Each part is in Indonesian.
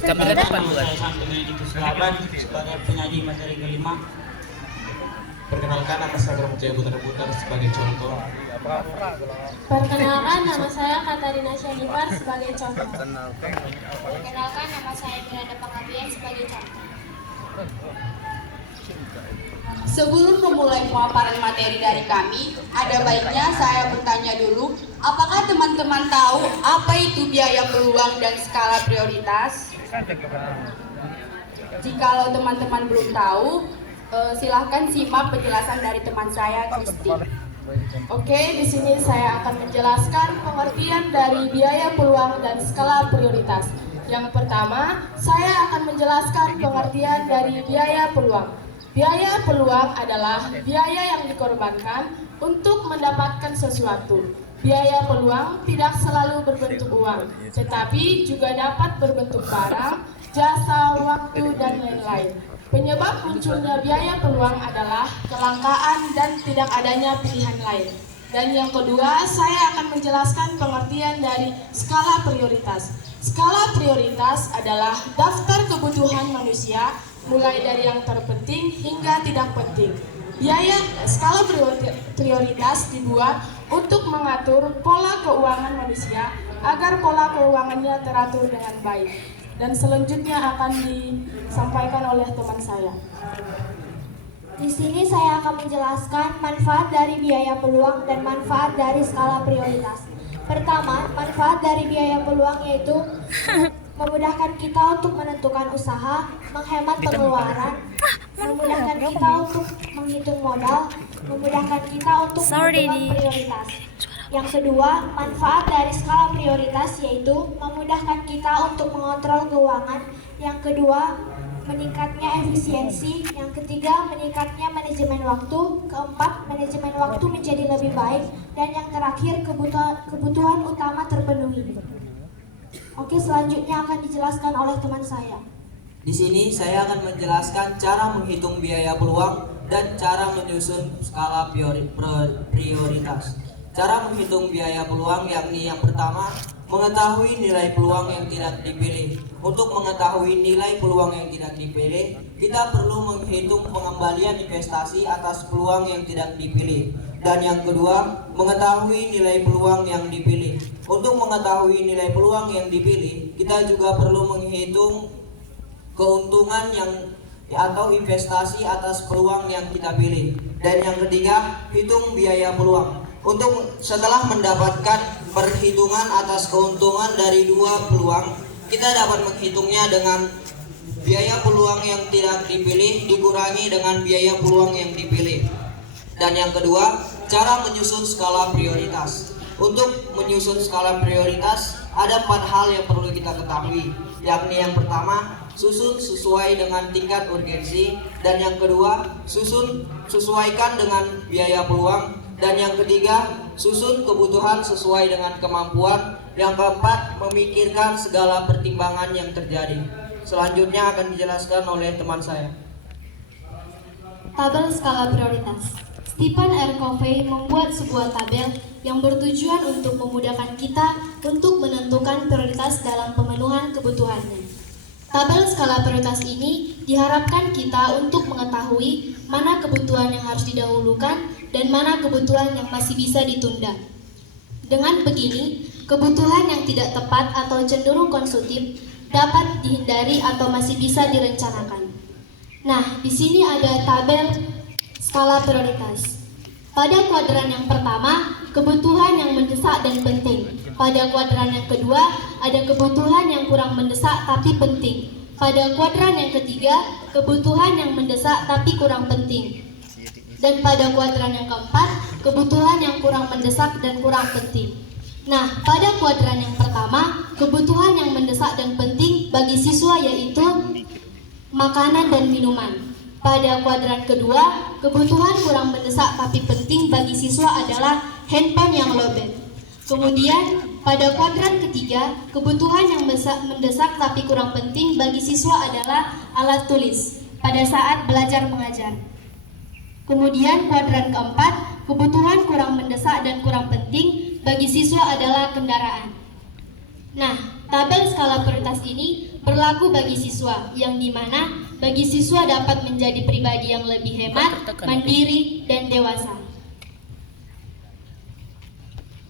Kamera depan bukan? Saya Santuni itu Selaban sebagai penyaji materi kelima. Perkenalkan, nama saya Pramudia Putar sebagai contoh. Perkenalkan, nama saya Katarina Syanipar sebagai contoh. Perkenalkan, nama saya Miranda Pengabdian sebagai contoh. Sebelum memulai pemaparan materi dari kami, ada baiknya saya bertanya dulu, apakah teman-teman tahu apa itu biaya peluang dan skala prioritas? Jikalau teman-teman belum tahu, silahkan simak penjelasan dari teman saya, Kristi. Oke, di sini saya akan menjelaskan pengertian dari biaya peluang dan skala prioritas. Yang pertama, saya akan menjelaskan pengertian dari biaya peluang. Biaya peluang adalah biaya yang dikorbankan untuk mendapatkan sesuatu. Biaya peluang tidak selalu berbentuk uang, tetapi juga dapat berbentuk barang, jasa, waktu, dan lain-lain. Penyebab munculnya biaya peluang adalah kelangkaan dan tidak adanya pilihan lain. Dan yang kedua, saya akan menjelaskan pengertian dari skala prioritas. Skala prioritas adalah daftar kebutuhan manusia, mulai dari yang terpenting hingga tidak penting. Biaya skala prioritas dibuat untuk mengatur pola keuangan manusia agar pola keuangannya teratur dengan baik. Dan selanjutnya akan disampaikan oleh teman saya. Di sini saya akan menjelaskan manfaat dari biaya peluang dan manfaat dari skala prioritas. Pertama, manfaat dari biaya peluang yaitu memudahkan kita untuk menentukan usaha, menghemat pengeluaran, memudahkan kita untuk menghitung modal, memudahkan kita untuk menentukan prioritas. Yang kedua, manfaat dari skala prioritas yaitu memudahkan kita untuk mengontrol keuangan. Yang kedua, meningkatnya efisiensi. Yang ketiga, meningkatnya manajemen waktu. Keempat, manajemen waktu menjadi lebih baik. Dan yang terakhir, kebutuhan utama terpenuhi. Oke, selanjutnya akan dijelaskan oleh teman saya. Di sini saya akan menjelaskan cara menghitung biaya peluang dan cara menyusun skala prioritas. Cara menghitung biaya peluang yakni yang pertama, mengetahui nilai peluang yang tidak dipilih. Untuk mengetahui nilai peluang yang tidak dipilih, kita perlu menghitung pengembalian investasi atas peluang yang tidak dipilih. Dan yang kedua, mengetahui nilai peluang yang dipilih. Untuk mengetahui nilai peluang yang dipilih, kita juga perlu menghitung keuntungan atau investasi atas peluang yang kita pilih. Dan yang ketiga, hitung biaya peluang. Untuk setelah mendapatkan perhitungan atas keuntungan dari dua peluang, kita dapat menghitungnya dengan biaya peluang yang tidak dipilih dikurangi dengan biaya peluang yang dipilih. Dan yang kedua, cara menyusun skala prioritas. Untuk menyusun skala prioritas, ada 4 hal yang perlu kita ketahui, yakni yang pertama, susun sesuai dengan tingkat urgensi. Dan yang kedua, sesuaikan dengan biaya peluang. Dan yang ketiga, susun kebutuhan sesuai dengan kemampuan. Yang keempat, memikirkan segala pertimbangan yang terjadi. Selanjutnya akan dijelaskan oleh teman saya. Tabel skala prioritas. Stephen R. Covey membuat sebuah tabel yang bertujuan untuk memudahkan kita untuk menentukan prioritas dalam pemenuhan kebutuhannya. Tabel skala prioritas ini diharapkan kita untuk mengetahui mana kebutuhan yang harus didahulukan dan mana kebutuhan yang masih bisa ditunda. Dengan begini, kebutuhan yang tidak tepat atau cenderung konsumtif dapat dihindari atau masih bisa direncanakan. Nah, di sini ada tabel skala prioritas. Pada kuadran yang pertama, kebutuhan yang mendesak dan penting. Pada kuadran yang kedua, ada kebutuhan yang kurang mendesak tapi penting. Pada kuadran yang ketiga, kebutuhan yang mendesak tapi kurang penting. Dan pada kuadran yang keempat, kebutuhan yang kurang mendesak dan kurang penting. Nah, pada kuadran yang pertama, kebutuhan yang mendesak dan penting bagi siswa yaitu makanan dan minuman. Pada kuadran kedua, kebutuhan kurang mendesak tapi penting bagi siswa adalah handphone yang lowbat. Kemudian, pada kuadran ketiga, kebutuhan yang mendesak tapi kurang penting bagi siswa adalah alat tulis pada saat belajar mengajar. Kemudian kuadran keempat, kebutuhan kurang mendesak dan kurang penting bagi siswa adalah kendaraan. Nah, Tabel skala prioritas ini berlaku bagi siswa, yang dimana bagi siswa dapat menjadi pribadi yang lebih hemat, mandiri, dan dewasa.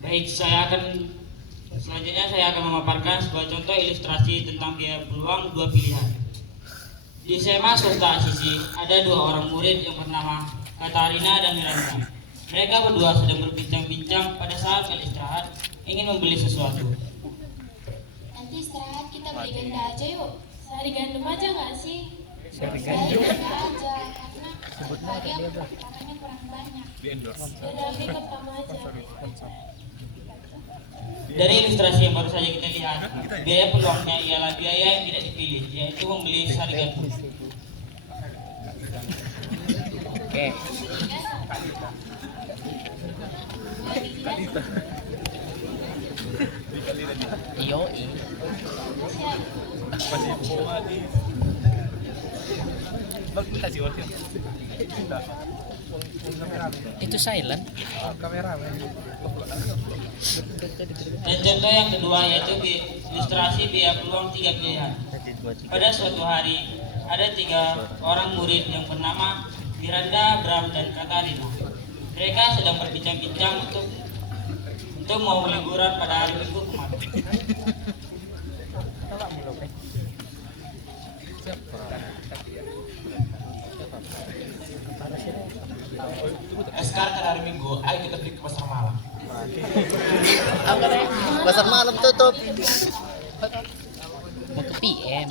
Baik, selanjutnya saya akan memaparkan sebuah contoh ilustrasi tentang biaya peluang dua pilihan. Di SMA swasta Asisi ada dua orang murid yang bernama Katarina dan Miranda. Mereka berdua sedang berbincang-bincang pada saat istirahat ingin membeli sesuatu. Nanti istirahat kita beli ganda aja yuk. Sehari gandum aja nggak sih? Sehari Sehari gandum. ganda aja, karena katanya kurang banyak. Udah pick-up kamu aja. Dari ilustrasi yang baru saja kita lihat, biaya peluangnya ialah biaya yang tidak dipilih, yaitu membeli sehari gandum. Oke. Yoi. Itu silent. Dan contoh yang kedua yaitu ilustrasi biaya peluang tiga pilihan. Pada suatu hari, ada 3 orang murid yang bernama Miranda, Bram, dan Katarina. Mereka sedang berbincang-bincang untuk mau liburan pada hari Minggu kemarin. Sekarang kan hari Minggu, ayo kita pergi ke pasar malam. Pasar malam tutup. Mau ke PM.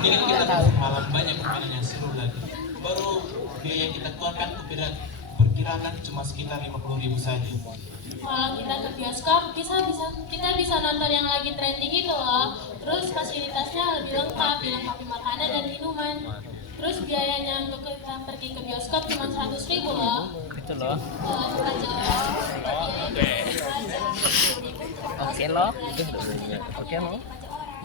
Ini kan kita ke pasar malam, banyak permainan yang seru lagi. Baru biaya yang kita keluarkan perkirakan cuma sekitar 50.000 saja. Kalau kita ke bioskop, kita bisa nonton yang lagi trending itu loh. Terus fasilitasnya lebih lengkap, dilengkapi makanan dan minuman. Terus biayanya untuk kita pergi ke bioskop cuma 100.000 loh. Itu loh. Oke loh. Oke loh.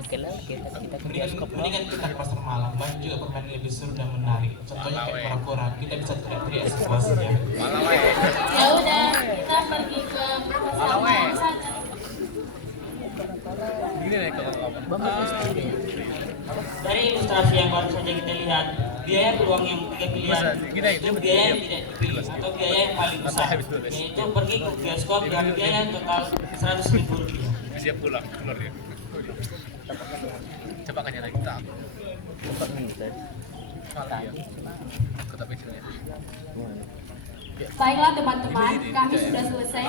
Oke lah, kita ke bioskop loh. Mendingan kita ke pasar malam, banyak juga permainan yang lebih seru dan menarik. Contohnya kayak kura-kura, kita bisa teriak-teriak situasinya. Ya udah, kita pergi ke pasar malam saja. Dari ilustrasi yang baru saja kita lihat, biaya peluang yang tiga pilihan itu biaya yang tidak dipilih atau biaya yang paling besar, yaitu pergi ke bioskop dengan biaya total 100.000 rupiah. Siap pulang, keluar ya. Coba kanya lagi tak. Kota pensilnya. Baiklah teman-teman, kami sudah selesai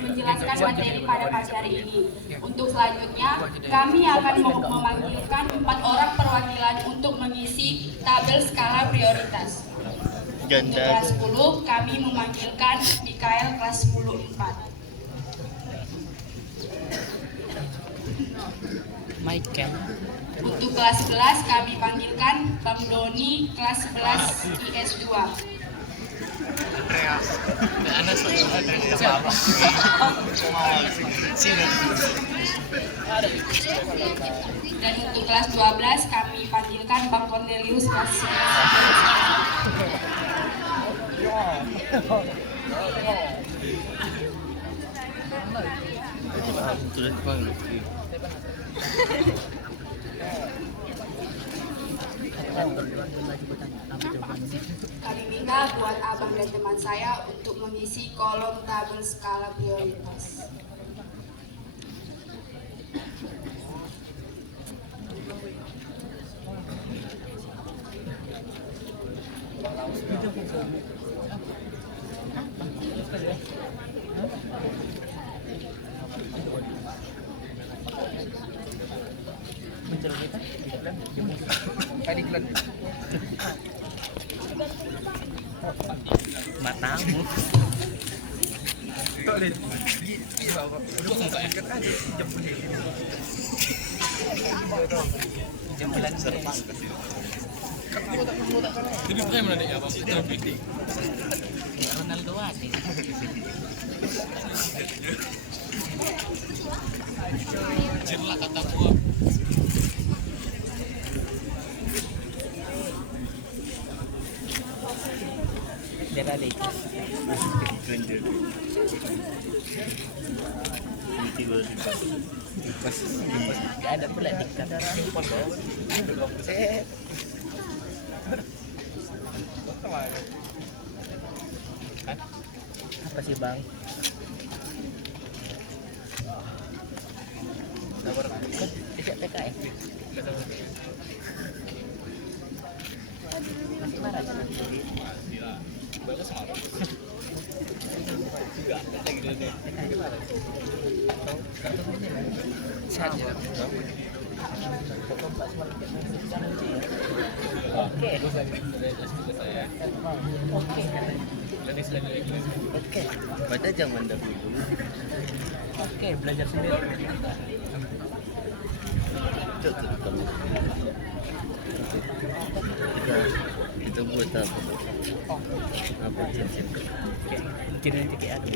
menjelaskan materi pada pagi hari ini. Untuk selanjutnya, kami akan memanggilkan 4 orang perwakilan untuk mengisi tabel skala prioritas. Untuk kelas 10, kami memanggilkan Mikael kelas 10 4. Michael. Untuk kelas 11, kami panggilkan Bang Doni kelas 11 IS 2. Dan untuk kelas 12 kami panggilkan Bang Cornelius kelas 11. Kami minta buat abang dan teman saya untuk mengisi kolom tabel skala prioritas. Matamu. Jempulan serpang. Jadi bukan mana dia apa? Ronaldo aja. Jirlah kata gua. Biar ada itu. Gak ada pula diktat. Apa sih bang? Tidak PKS. Masih marah kan? Bagus semangat. Saja. Oke. Oke. Pada zaman dahulu. Oke, belajar sendiri. Kita buat apa? Apa cincin kayak ada.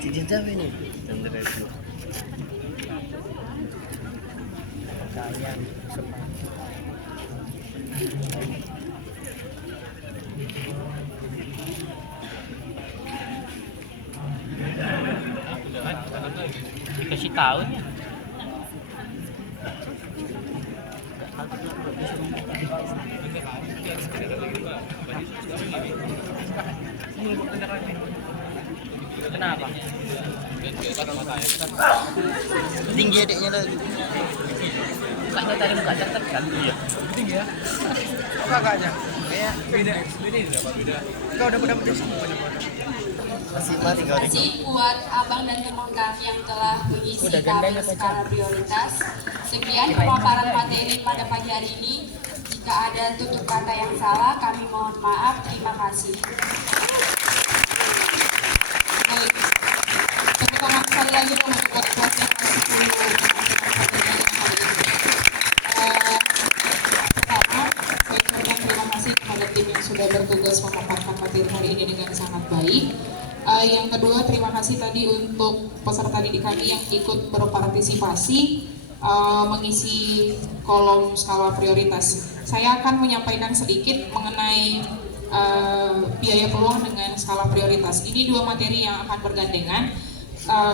Cincin apa ini? Chandra itu. Sayang semua. Dikasih tahu ya. Kenapa? Tinggi adiknya lagi. Mukanya tadi muka cantik kan? Iya. Tinggi ya? Kakaknya? Kayak beda. Beda. Kau udah dapat semua. Terima kasih buat abang dan teman kami yang telah mengisi tabel skala prioritas. Sekian pemaparan materi pada pagi hari ini. Jika ada tutur kata yang salah, kami mohon maaf. Terima kasih. Baik. Tepuk tangan sekali lagi untuk kelas yang ke-10. Pertama, saya ucapkan terima kasih kepada tim yang sudah bertugas memaparkan materi hari ini dengan sangat baik. Yang kedua, terima kasih tadi untuk peserta didik kami yang ikut berpartisipasi mengisi kolom skala prioritas. Saya akan menyampaikan sedikit mengenai biaya peluang dengan skala prioritas. Ini dua materi yang akan bergandengan.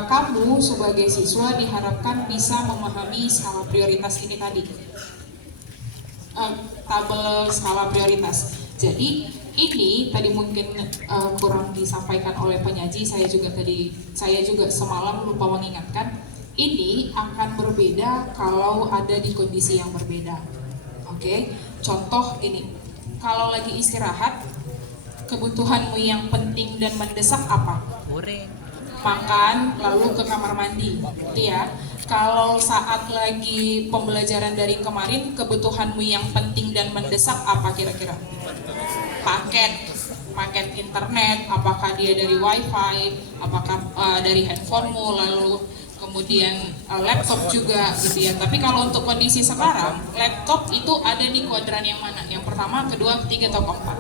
Kamu sebagai siswa diharapkan bisa memahami skala prioritas ini tadi. Tabel skala prioritas. Jadi ini tadi mungkin kurang disampaikan oleh penyaji. Saya juga semalam lupa mengingatkan. Ini akan berbeda kalau ada di kondisi yang berbeda. Oke, contoh ini. Kalau lagi istirahat, kebutuhanmu yang penting dan mendesak apa? Makan, lalu ke kamar mandi, gitu ya. Kalau saat lagi pembelajaran dari kemarin, kebutuhanmu yang penting dan mendesak apa kira-kira? Paket internet, apakah dia dari wifi, apakah dari handphonemu, lalu kemudian laptop juga, gitu ya. Tapi kalau untuk kondisi sekarang, laptop itu ada di kuadran yang mana? Yang pertama, kedua, ketiga, atau keempat?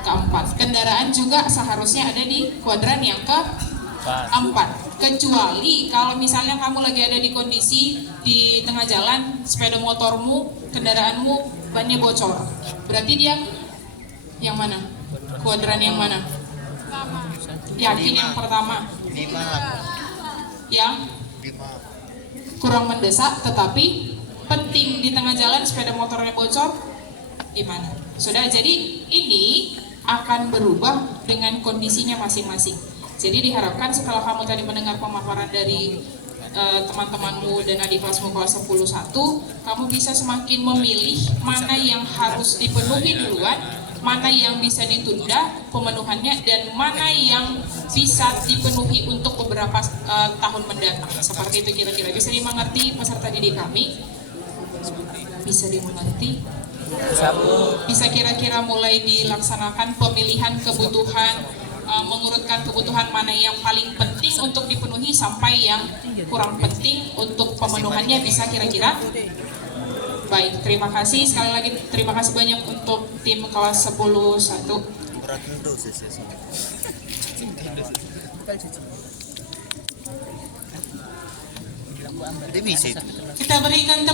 Keempat. Kendaraan juga seharusnya ada di kuadran yang keempat. Kecuali kalau misalnya kamu lagi ada di kondisi di tengah jalan, sepeda motormu, kendaraanmu bannya bocor. Berarti dia yang mana? Kuadran yang mana? Yakin yang pertama? Yang kurang mendesak tetapi penting di tengah jalan, sepeda motornya bocor, gimana? Sudah, jadi ini akan berubah dengan kondisinya masing-masing. Jadi diharapkan setelah kamu tadi mendengar pemaparan dari teman-temanmu dan adik kelasmu kelas 10-1, kamu bisa semakin memilih mana yang harus dipenuhi duluan, mana yang bisa ditunda pemenuhannya, dan mana yang bisa dipenuhi untuk beberapa tahun mendatang. Seperti itu kira-kira. Bisa dimengerti peserta didik kami? Bisa dimengerti? Bisa kira-kira mulai dilaksanakan pemilihan kebutuhan, mengurutkan kebutuhan mana yang paling penting untuk dipenuhi sampai yang kurang penting untuk pemenuhannya, bisa kira-kira? Baik, terima kasih sekali lagi, terima kasih banyak untuk tim kelas 10-1. Kita berikan